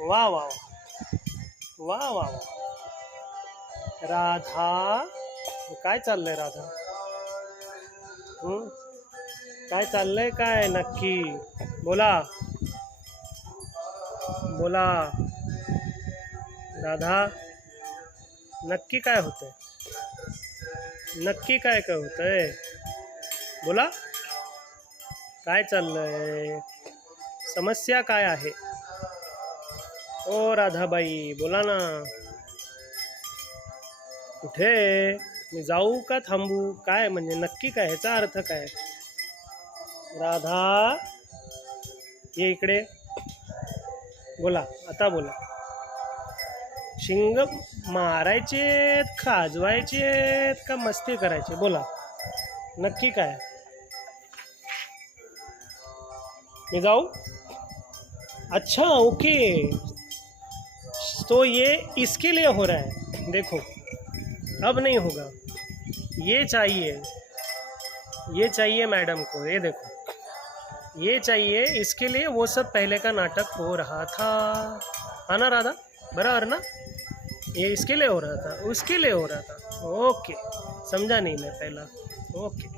वाह वाह वाह वाह वाह. राधा, काय चाललंय राधा? हं? काय चाललंय काय नक्की? बोला बोला राधा, नक्की काय होतंय? नक्की काय काय होतंय? बोला, काय चाललंय? समस्या काय आहे? ओ राधाबाई बोला ना. कुठे? मी जाऊ का थांबू? काय म्हणजे नक्की काय, ह्याचा अर्थ काय? राधा, ये इकडे. बोला, आता बोला. शिंग मारायचेत, खाजवायचेत का मस्ती करायची? बोला, नक्की काय? मैं जाऊं? अच्छा ओके. तो ये इसके लिए हो रहा है. देखो, अब नहीं होगा. ये चाहिए, ये चाहिए मैडम को. ये देखो, ये चाहिए. इसके लिए वो सब पहले का नाटक हो रहा था. है ना राधा? बराबर ना? ये इसके लिए हो रहा था, उसके लिए हो रहा था. ओके, समझा नहीं मैं पहला. ओके.